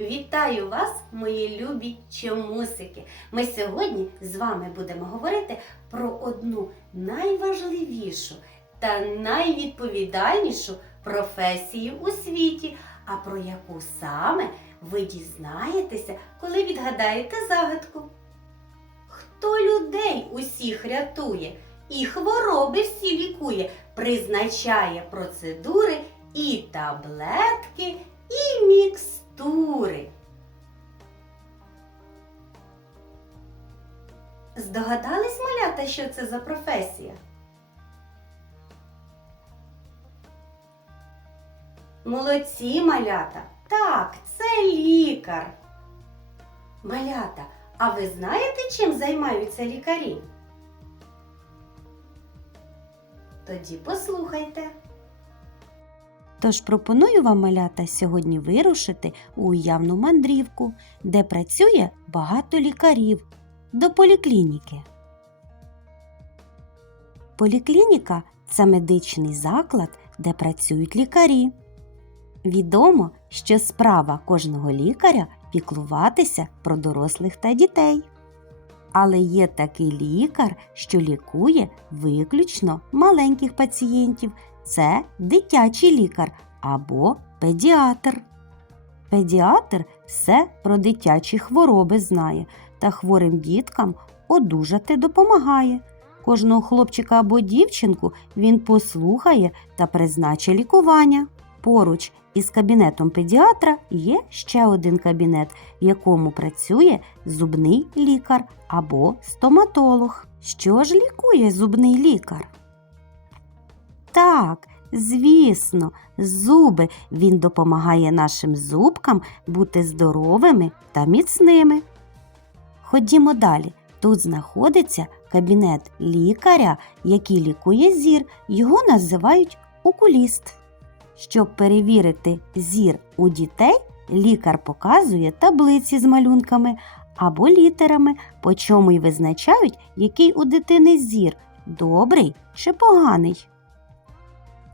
Вітаю вас, мої любі чомусики! Ми сьогодні з вами будемо говорити про одну найважливішу та найвідповідальнішу професію у світі, а про яку саме ви дізнаєтеся, коли відгадаєте загадку. Хто людей усіх рятує і хвороби всі лікує, призначає процедури і таблетки, мікстури. Здогадались малята, що це за професія? Молодці малята. Так, це лікар. Малята, а ви знаєте, чим займаються лікарі? Тоді послухайте. Тож пропоную вам, малята, сьогодні вирушити у уявну мандрівку, де працює багато лікарів до поліклініки. Поліклініка це медичний заклад, де працюють лікарі. Відомо, що справа кожного лікаря піклуватися про дорослих та дітей. Але є такий лікар, що лікує виключно маленьких пацієнтів. Це дитячий лікар або педіатр. Педіатр все про дитячі хвороби знає та хворим діткам одужати допомагає. Кожного хлопчика або дівчинку він послухає та призначить лікування. Поруч із кабінетом педіатра є ще один кабінет, в якому працює зубний лікар або стоматолог. Що ж лікує зубний лікар? Так, звісно, зуби. Він допомагає нашим зубкам бути здоровими та міцними. Ходімо далі. Тут знаходиться кабінет лікаря, який лікує зір. Його називають окуліст. Щоб перевірити зір у дітей, лікар показує таблиці з малюнками або літерами, по чому й визначають, який у дитини зір добрий чи поганий.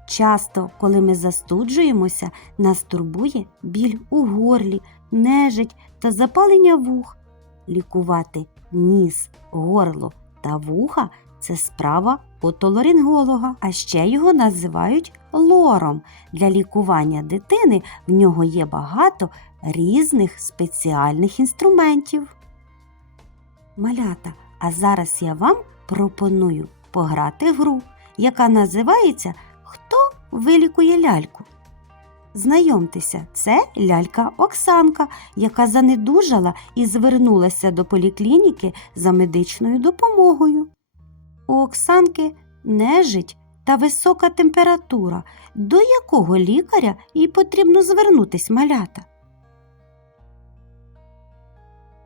Часто, коли ми застуджуємося, нас турбує біль у горлі, нежить та запалення вух. Лікувати ніс, горло та вуха це справа отоларинголога, а ще його називають лором. Для лікування дитини в нього є багато різних спеціальних інструментів. Малята, а зараз я вам пропоную пограти гру, яка називається Хто вилікує ляльку? Знайомтеся, це лялька Оксанка, яка занедужала і звернулася до поліклініки за медичною допомогою. У Оксанки нежить та висока температура. До якого лікаря їй потрібно звернутись малята?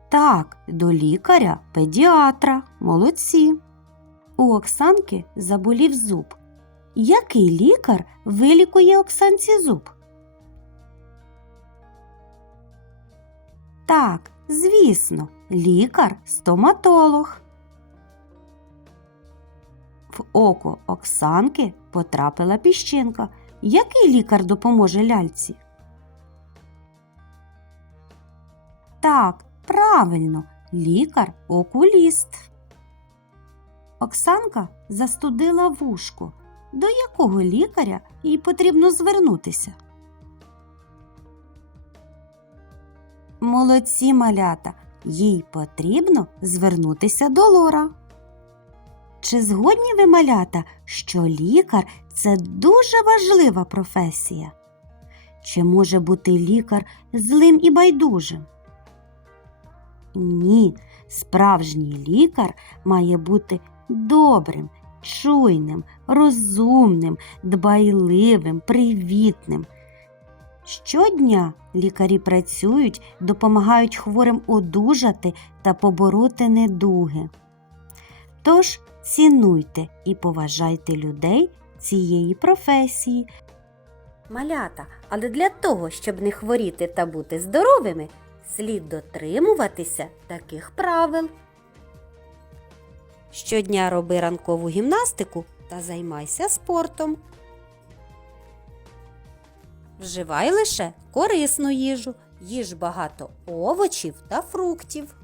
Так, до лікаря педіатра. Молодці. У Оксанки заболів зуб. Який лікар вилікує Оксанці зуб? Так, звісно, лікар-стоматолог. В око Оксанки потрапила піщинка. Який лікар допоможе ляльці? Так, правильно, лікар-окуліст. Оксанка застудила вушко. До якого лікаря їй потрібно звернутися? Молодці малята, їй потрібно звернутися до лора. Чи згодні ви, малята, що лікар це дуже важлива професія? Чи може бути лікар злим і байдужим? Ні, справжній лікар має бути добрим, чуйним, розумним, дбайливим, привітним. Щодня лікарі працюють, допомагають хворим одужати та побороти недуги. Тож цінуйте і поважайте людей цієї професії. Малята, але для того, щоб не хворіти та бути здоровими, слід дотримуватися таких правил. Щодня роби ранкову гімнастику та займайся спортом. Вживай лише корисну їжу їж багато овочів та фруктів.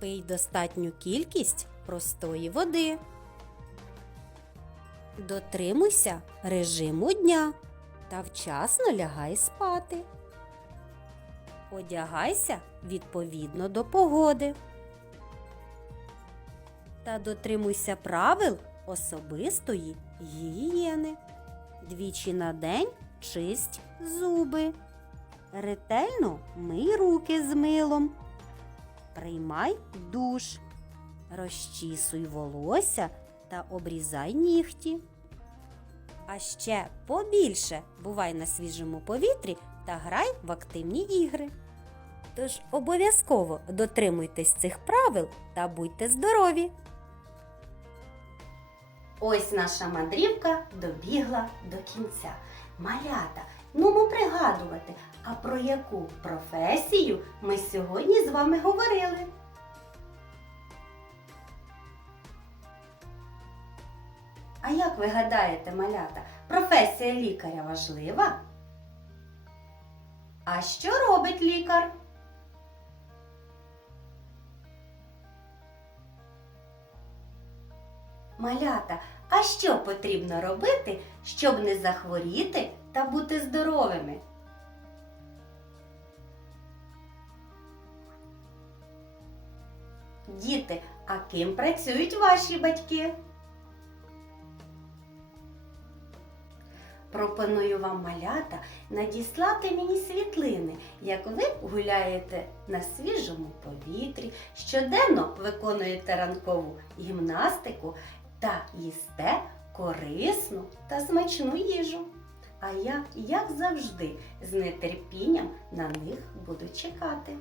Пий достатню кількість простої води. Дотримуйся режиму дня та вчасно лягай спати. Одягайся відповідно до погоди. Та дотримуйся правил особистої гігієни. Двічі на день чисть зуби. Ретельно мий руки з милом. Приймай душ. Розчісуй волосся та обрізай нігті. А ще побільше бувай на свіжому повітрі та грай в активні ігри. Тож обов'язково дотримуйтесь цих правил та будьте здорові! Ось наша мандрівка добігла до кінця. Малята, ну ми пригадувати, а про яку професію ми сьогодні з вами говорили? А як ви гадаєте, малята, професія лікаря важлива? А що робить лікар? Малята, а що потрібно робити, щоб не захворіти та бути здоровими? Діти, а ким працюють ваші батьки? Пропоную вам малята надіслати мені світлини, як ви гуляєте на свіжому повітрі, щоденно виконуєте ранкову гімнастику та їсте корисну та смачну їжу. А я, як завжди, з нетерпінням на них буду чекати.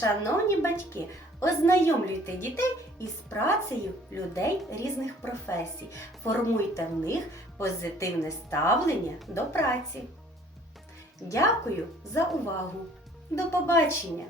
Шановні батьки, ознайомлюйте дітей із працею людей різних професій. Формуйте в них позитивне ставлення до праці. Дякую за увагу. До побачення!